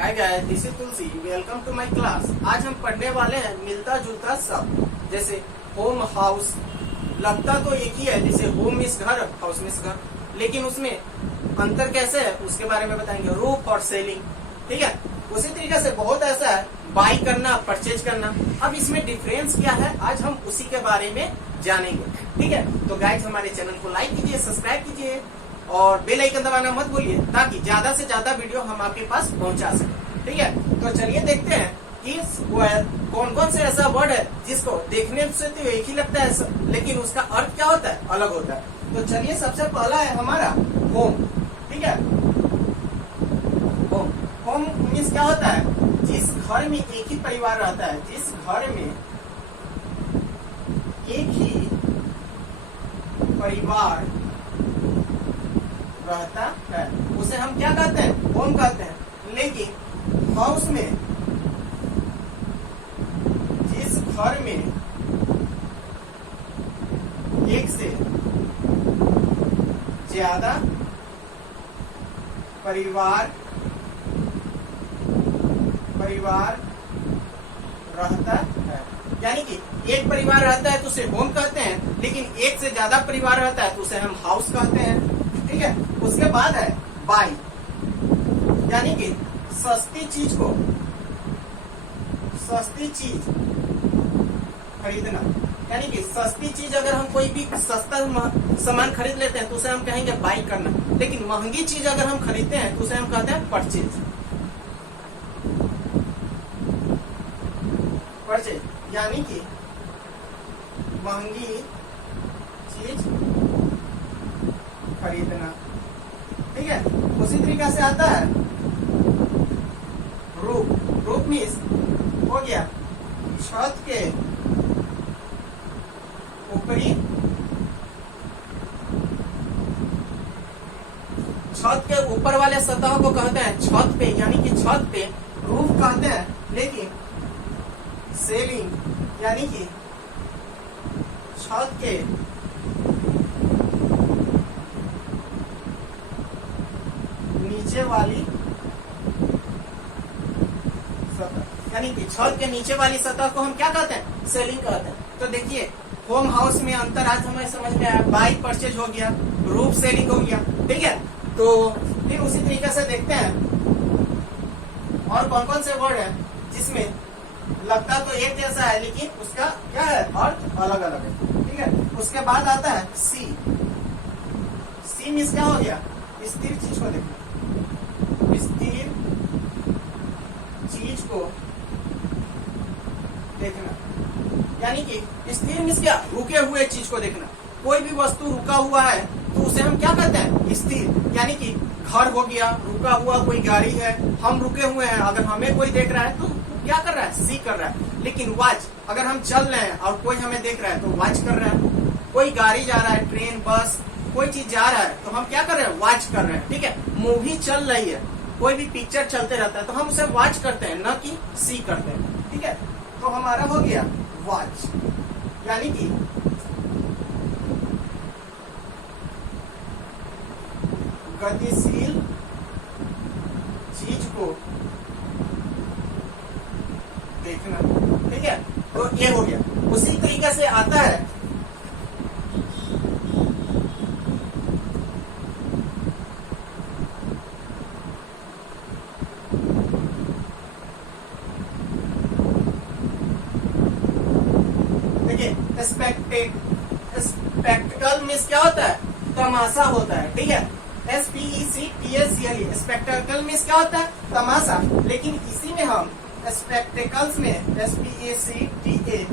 Hi guys, this is Tulsi. Welcome to my class. आज हम पढ़ने वाले हैं मिलता जुलता शब्द, जैसे होम, हाउस। लगता तो एक ही है, जैसे होम मीन्स घर, हाउस मीन्स घर, लेकिन उसमें अंतर कैसे है उसके बारे में बताएंगे। रूफ और सेलिंग, ठीक है। उसी तरीके से बहुत ऐसा है, बाई करना, परचेज करना। अब इसमें डिफरेंस क्या है, आज हम उसी के बारे में जानेंगे, ठीक है। तो गाइस, हमारे चैनल को लाइक कीजिए, सब्सक्राइब कीजिए और बेल आइकन दबाना मत भूलिए, ताकि ज्यादा से ज्यादा वीडियो हम आपके पास पहुंचा सके, ठीक है। तो चलिए देखते हैं कि कौन कौन से ऐसा वर्ड है जिसको देखने से तो एक ही लगता है, लेकिन उसका अर्थ क्या होता है, अलग होता है। तो चलिए, सबसे पहला है हमारा होम, ठीक है। होम, होम मीन्स क्या होता है, जिस घर में एक ही परिवार रहता है, जिस घर में एक ही परिवार रहता है, उसे हम क्या कहते हैं, होम कहते हैं। लेकिन हाउस में जिस घर में एक से ज्यादा परिवार रहता है, यानी कि एक परिवार रहता है तो उसे होम कहते हैं, लेकिन एक से ज्यादा परिवार रहता है तो उसे हम हाउस कहते हैं, ठीक है। उसके बाद है बाई, यानी कि सस्ती चीज खरीदना। यानी कि सस्ती चीज, अगर हम कोई भी सस्ता सामान खरीद लेते हैं तो उसे हम कहेंगे बाई करना, लेकिन महंगी चीज अगर हम खरीदते हैं तो उसे हम कहते हैं परचेज। यानी कि महंगी चीज खरीदना, ठीक है। उसी तरीके से आता है रूफ। रूफ मीन्स हो गया छत के ऊपरी, छत के ऊपर वाले सतह को कहते हैं छत पे, यानी कि छत पे रूफ कहते हैं। लेकिन सेलिंग, यानी कि छत के नीचे वाली सतह, यानी कि छत के नीचे वाली सतह को हम क्या कहते हैं, सेलिंग कहते हैं। तो देखिए, होम हाउस में अंतर आज हमें समझ में आया। बाई परचेज हो गया, रूफ सेलिंग हो गया, ठीक है। तो फिर उसी तरीके से देखते हैं और कौन कौन से वर्ड है जिसमें लगता तो एक जैसा है, लेकिन उसका क्या है, अर्थ अलग अलग है, ठीक है। उसके बाद आता है सी। सी मीन्स क्या हो गया, स्थिर चीज को देखना, स्थिर चीज को देखना। यानी कि स्थिर मीन्स क्या, रुके हुए चीज को देखना। कोई भी वस्तु रुका हुआ है तो उसे हम क्या कहते हैं, स्थिर। यानी कि घर हो गया रुका हुआ, कोई गाड़ी है, हम रुके हुए हैं, अगर हमें कोई देख रहा है तो क्या कर रहा है, सी कर रहा है। लेकिन वॉच, अगर हम चल रहे हैं और कोई हमें देख रहा है तो वॉच कर रहा है। कोई गाड़ी जा रहा है, ट्रेन, बस, कोई चीज जा रहा है तो हम क्या कर रहे हैं, वॉच कर रहे हैं, ठीक है। मूवी चल रही है, कोई भी पिक्चर चलते रहता है तो हम उसे वॉच करते हैं, न कि सी करते हैं, ठीक है। तो हमारा हो गया वॉच, यानी कि गतिशील चीज को देखना, ठीक है। तो ये हो गया। उसी तरीके से आता है देखिए स्पेक्टिकल मीन्स क्या होता है, तमाशा होता है, ठीक है। SPECTACLE, स्पेक्टिकल मीन्स क्या होता है, तमाशा। लेकिन इसी में हम स्पेक्टिकल्स में SPECTACLE,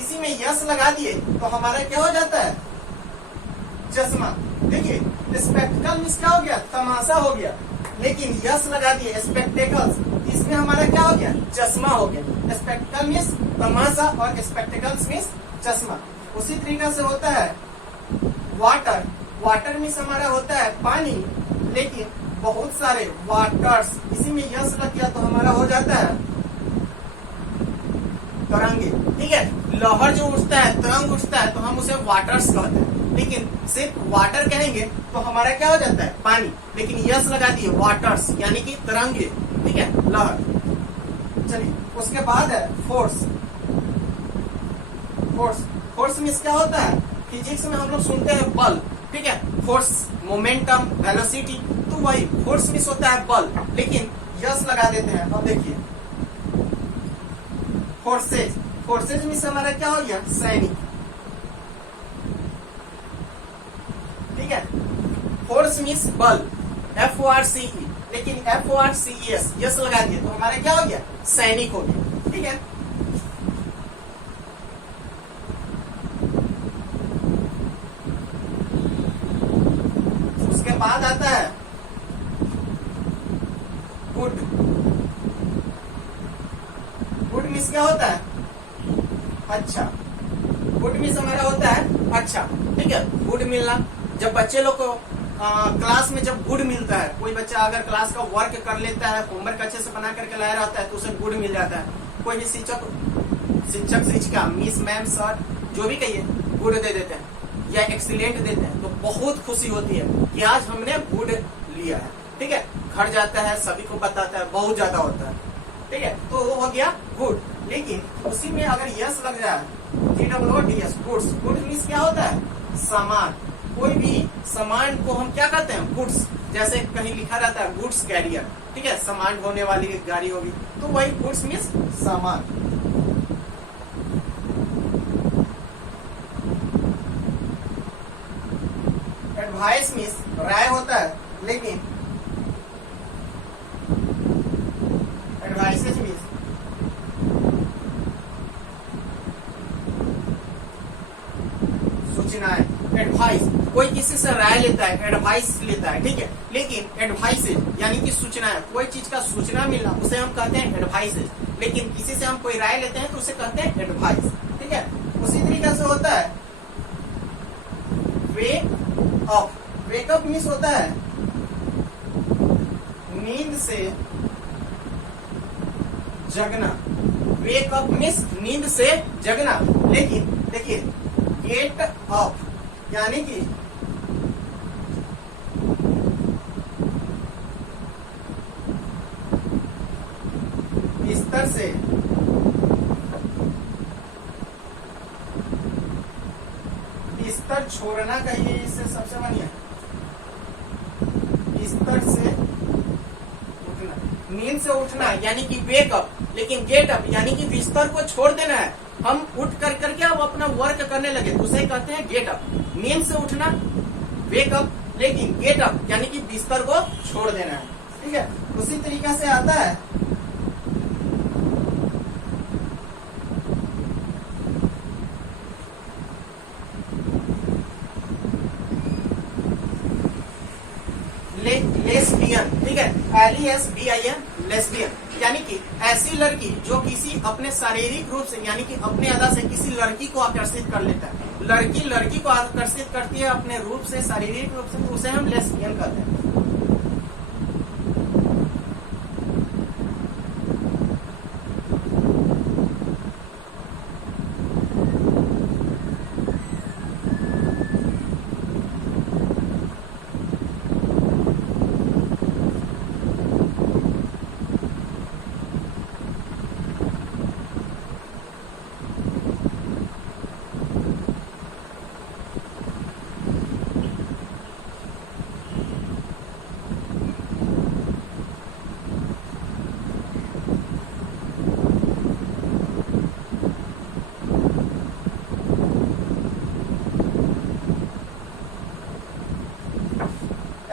इसी में यस लगा दिए तो हमारा क्या हो जाता है, चश्मा। देखिए, स्पेक्टिकल मीन्स क्या हो गया, तमाशा हो गया, लेकिन यस लगा दिए स्पेक्टिकल्स, इसमें हमारा क्या हो गया, चश्मा हो गया। स्पेक्टिकल मीन्स तमाशा और स्पेक्टिकल्स मीन्स चश्मा। उसी तरीके से होता है वाटर। वाटर मीन्स हमारा होता है पानी, लेकिन बहुत सारे वाटर्स, इसी में यस लग गया तो हमारा हो जाता है तरंगे, ठीक है। लहर जो उठता है, तरंग उठता है तो हम उसे वाटर्स कहते हैं। लेकिन सिर्फ वाटर कहेंगे तो हमारा क्या हो जाता है, पानी। लेकिन यस लगा दिए वाटर्स, यानी कि तरंगे, ठीक है, लहर। चलिए, उसके बाद है फोर्स। फोर्स फोर्स मीन्स क्या होता है? फिजिक्स में हम लोग सुनते हैं बल, ठीक है, फोर्स, मोमेंटम, वेलोसिटी, तो वही फोर्स मीन्स होता है बल, लेकिन यस लगा देते हैं। अब देखिए, फोर्सेज, फोर्सेज मीन्स हमारा क्या हो गया? सैनिक, ठीक है। फोर्स मीन्स बल, FORCE, लेकिन FORCES यस लगा दिए तो हमारा क्या हो गया? सैनिक हो गया, ठीक है। उसके बाद आता है गुड। गुड मीन्स क्या होता है? अच्छा। गुड मीन्स हमारा होता है अच्छा, ठीक है। गुड मिलना, जब बच्चे लोग को क्लास में जब गुड मिलता है, कोई बच्चा अगर क्लास का वर्क कर लेता है, होमवर्क अच्छे से बना करके लाया रहता है तो उसे गुड मिल जाता है। कोई भी शिक्षक शिक्षिका, मिस, मैम, सर, जो भी कहिए, गुड दे देते हैं या एक्सीलेंट देते हैं, तो बहुत खुशी होती है कि आज हमने गुड लिया है, ठीक है। घर जाता है, सभी को बताता है, बहुत ज्यादा होता है, ठीक है। तो वो हो गया गुड, लेकिन उसी में अगर यस लग जाए, GOODS, गुड्स। गुड मीन्स क्या होता है? सामान। कोई भी सामान को हम क्या कहते हैं? गुड्स। जैसे कहीं लिखा रहता है गुड्स कैरियर, ठीक है, सामान ढोने वाली गाड़ी होगी, तो वही गुड्स मीन्स सामान। एडवाइस मीन्स राय होता है, लेकिन एडवाइसेज मीन्स सूचनाएं। एडवाइस, कोई किसी से राय लेता है, एडवाइस लेता है, ठीक है, लेकिन एडवाइसेज यानी कि सूचनाएं, कोई चीज का सूचना मिलना उसे हम कहते हैं एडवाइसेज, लेकिन किसी से हम कोई राय लेते हैं तो उसे कहते हैं एडवाइस, ठीक है। उसी तरीके से होता है वेक अप। वेकअप मीन्स होता है नींद से जगना। वेकअप मीन्स नींद से जगना, लेकिन देखिए गेट अप यानी कि बिस्तर से बिस्तर छोड़ना कहिए, इससे सबसे बढ़िया बिस्तर से उठना। नींद से उठना यानी कि वेकअप, लेकिन गेट अप यानी कि बिस्तर को छोड़ देना है, हम उठ कर करके अब अपना वर्क करने लगे तो उसे कहते हैं गेट अप। नींद से उठना वेकअप, लेकिन गेट अप यानी कि बिस्तर को छोड़ देना है, ठीक है। उसी तरीके से आता है लेस्बियन, ठीक है, LESBIAN, लेस्बियन यानी कि ऐसी लड़की जो किसी अपने शारीरिक रूप से यानी कि अपने अदा से किसी लड़की को आकर्षित कर लेता है। लड़की लड़की को आकर्षित करती है अपने रूप से, शारीरिक रूप से, तो उसे हम लेस्बियन कहते हैं।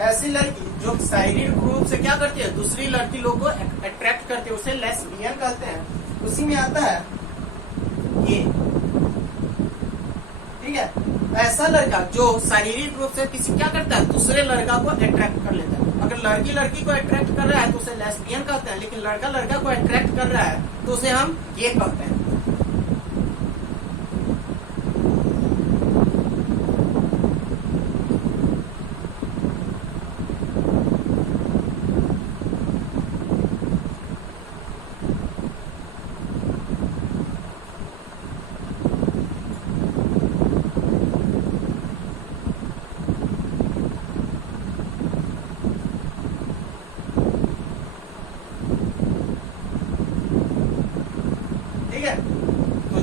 ऐसी लड़की जो शारीरिक रूप से क्या करती है, दूसरी लड़की लोग को अट्रैक्ट करती है, उसे लेस्बियन कहते हैं। उसी में आता है ये, ठीक है, ऐसा लड़का जो शारीरिक रूप से किसी क्या करता है, दूसरे लड़का को अट्रैक्ट कर लेता है। अगर लड़की लड़की को अट्रैक्ट कर रहा है तो उसे लेस्बियन कहते हैं, लेकिन लड़का लड़का को अट्रैक्ट कर रहा है तो उसे हम ये कहते हैं।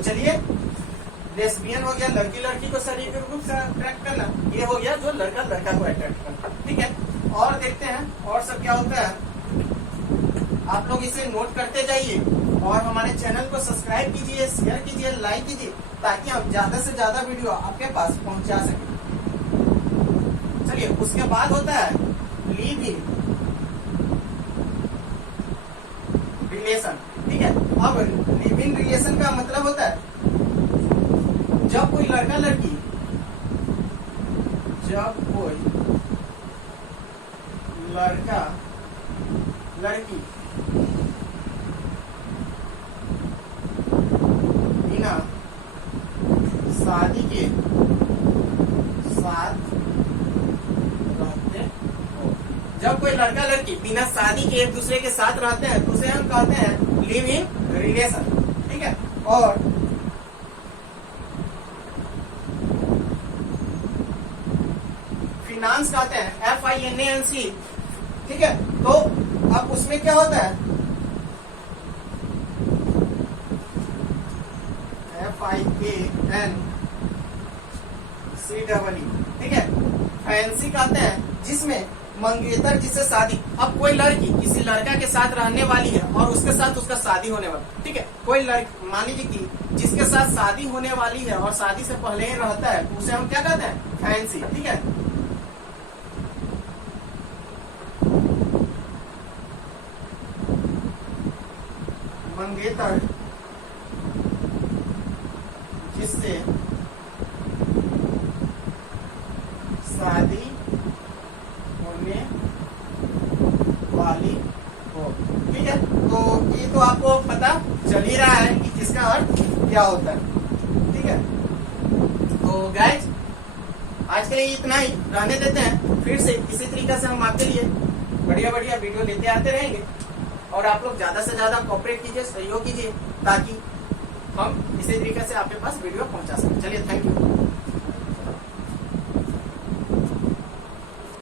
चलिए, लेस्बियन हो गया लड़की लड़की को शारीरिक रूप से अट्रैक्ट करना, ये हो गया जो लड़का लड़का को अट्रैक्ट करना। ठीक है, और देखते हैं और सब क्या होता है। आप लोग इसे नोट करते जाइए और हमारे चैनल को सब्सक्राइब कीजिए, शेयर कीजिए, लाइक कीजिए, ताकि हम ज्यादा से ज्यादा वीडियो आपके पास पहुंचा सकें। चलिए, उसके बाद होता है लिव इन रिलेशन। ठीक है, अब लिव इन रिलेशन का मतलब होता है जब कोई लड़का लड़की बिना शादी के साथ रहते हो। जब कोई लड़का लड़की बिना शादी के एक दूसरे के साथ रहते हैं तो उसे हम कहते हैं लिव इन रिलेशन। ठीक है, और फिनांस कहते हैं FINANCE। ठीक है, तो अब उसमें क्या होता है FIANCEE। ठीक है, फैंसी कहते हैं जिसमें मंगेतर जिससे शादी, अब कोई लड़की किसी लड़का के साथ रहने वाली है और उसके साथ उसका शादी होने वाला। ठीक है, कोई लड़की मान लीजिए कि जिसके साथ शादी होने वाली है और शादी से पहले ही रहता है तो उसे हम क्या कहते हैं, फैंसी। ठीक है, मंगेतर जिससे शादी होने वाली हो। ठीक है, तो ये तो आपको पता चल ही रहा है कि इसका अर्थ क्या होता है। ठीक है, तो गाइज आज के लिए इतना ही रहने देते हैं। फिर से इसी तरीके से हम आपके लिए बढ़िया बढ़िया वीडियो लेते आते रहेंगे और आप लोग ज्यादा से ज्यादा कोऑपरेट कीजिए, सहयोग कीजिए, ताकि हम इसी तरीके से आपके पास वीडियो पहुंचा सकें। चलिए, थैंक यू।